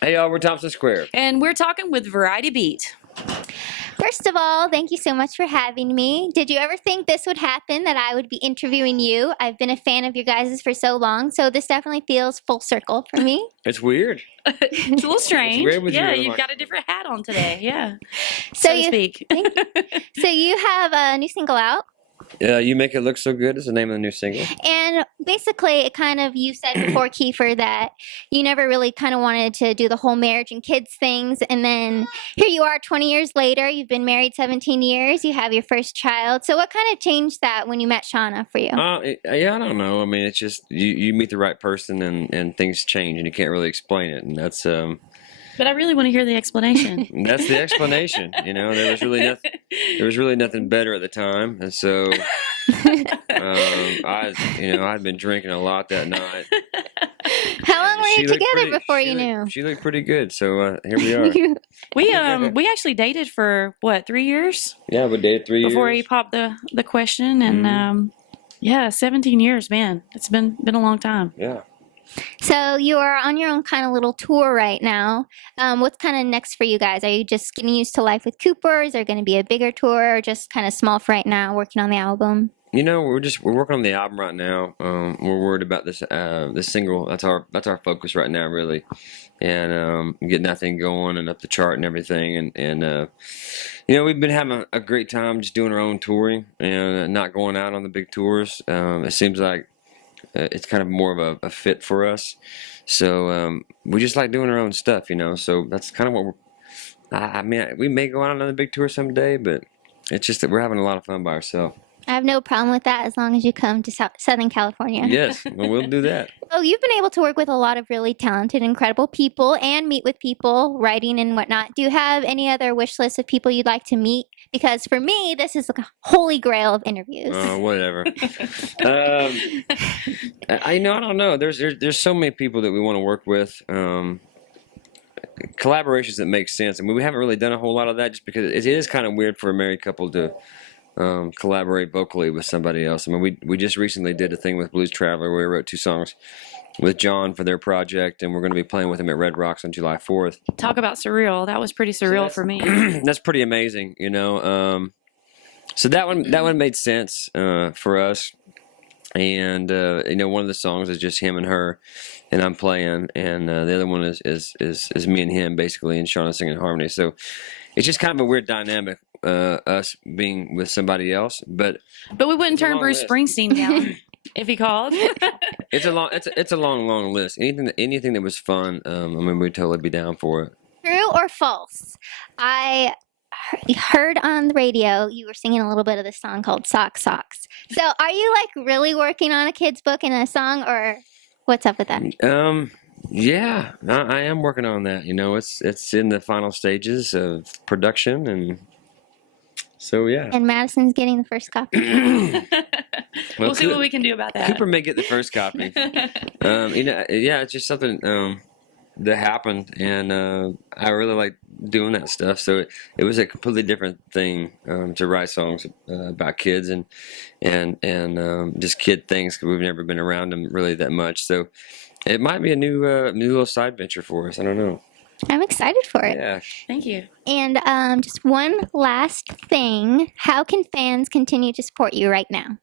Hey, y'all, we're Thompson Square. And we're talking with Variety Beat. First of all, thank you so much for having me. Did you ever think this would happen, that I would be interviewing you? I've been a fan of your guys' for so long, so this definitely feels full circle for me. It's weird. It's a little strange. weird with Yeah, you, you've like- got a different hat on today. Yeah, So so to you, speak. so you have a new single out, You Make It Look So Good is the name of the new single. and basically, it kind of, you said before, Kiefer, that you never really kind of wanted to do the whole marriage and kids things, and then here you are 20 years later, you've been married 17 years, you have your first child. So what kind of changed that when you met Shauna for you? Yeah, I don't know. I mean, it's just you meet the right person and things change and you can't really explain it. And that's But I really want to hear the explanation. that's the explanation. There was really nothing better at the time, and so I'd been drinking a lot that night. How long were She you looked together pretty- before she you looked- knew? She looked pretty good, so here we are. We actually dated for what, 3 years Yeah, we dated 3 years. before he popped the question, and yeah, 17 years, man. It's been a long time. Yeah. So you are on your own kind of little tour right now. What's kind of next for you guys? Are you just getting used to life with Cooper? Is there going to be a bigger tour, or just kind of small for right now, working on the album? We're working on the album right now. We're worried about this single. That's our focus right now, really, and getting that thing going and up the chart and everything. And we've been having a great time just doing our own touring and not going out on the big tours. It seems like it's kind of more of a fit for us. So we just like doing our own stuff, So that's kind of what I mean, we may go out on another big tour someday, but it's just that we're having a lot of fun by ourselves. I have no problem with that as long as you come to Southern California. Yes, well, we'll do that. Oh, you've been able to work with a lot of really talented, incredible people and meet with people, writing and whatnot. Do you have any other wish list of people you'd like to meet? Because for me, this is like a holy grail of interviews. Whatever. I don't know. There's so many people that we want to work with. Collaborations that make sense. I mean, we haven't really done a whole lot of that just because it is kind of weird for a married couple to collaborate vocally with somebody else. I mean, we just recently did a thing with Blues Traveler where we wrote 2 songs with John for their project, and we're going to be playing with him at Red Rocks on July 4th. Talk about surreal. That was pretty surreal for me. That's pretty amazing, So that one made sense for us. And one of the songs is just him and her, and I'm playing, and the other one is me and him basically, and Shauna singing harmony. So it's just kind of a weird dynamic, us being with somebody else. But we wouldn't turn long Bruce list. Springsteen down if he called. it's a long list. Anything that was fun, we'd totally be down for it. True or false? I heard on the radio you were singing a little bit of this song called Socks. So are you like really working on a kid's book and a song, or what's up with that? Yeah, I am working on that. It's in the final stages of production, and so yeah. And Madison's getting the first copy. We'll see what we can do about that. Cooper may get the first copy. It's just something that happened, and I really like doing that stuff. So it was a completely different thing to write songs about kids and just kid things, because we've never been around them really that much. So it might be a new little side venture for us. I don't know. I'm excited for it. Yeah. Thank you. And just one last thing. How can fans continue to support you right now?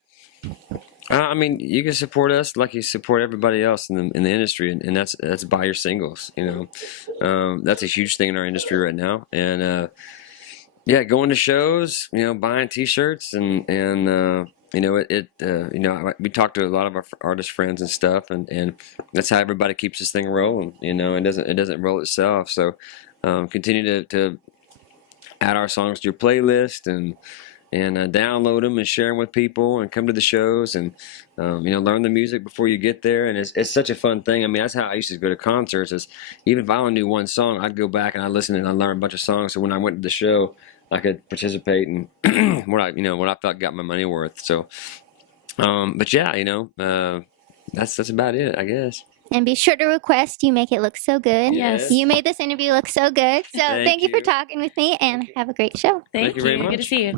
You can support us like you support everybody else in the industry, and that's buy your singles. That's a huge thing in our industry right now. And going to shows, buying T-shirts, and we talk to a lot of our artist friends and stuff, and that's how everybody keeps this thing rolling. It doesn't roll itself. So continue to add our songs to your playlist and download them and share them with people, and come to the shows, and learn the music before you get there. And it's such a fun thing. I mean, that's how I used to go to concerts. Is even if I only knew one song, I'd go back and I'd listen and I'd learn a bunch of songs. So when I went to the show, I could participate in what I felt got my money worth. So, but yeah, that's about it, I guess. And be sure to request You Make It Look So Good. Yes. You made this interview look so good. So thank you for you. talking with me, and have a great show. Thank you very you. Good to much. see you.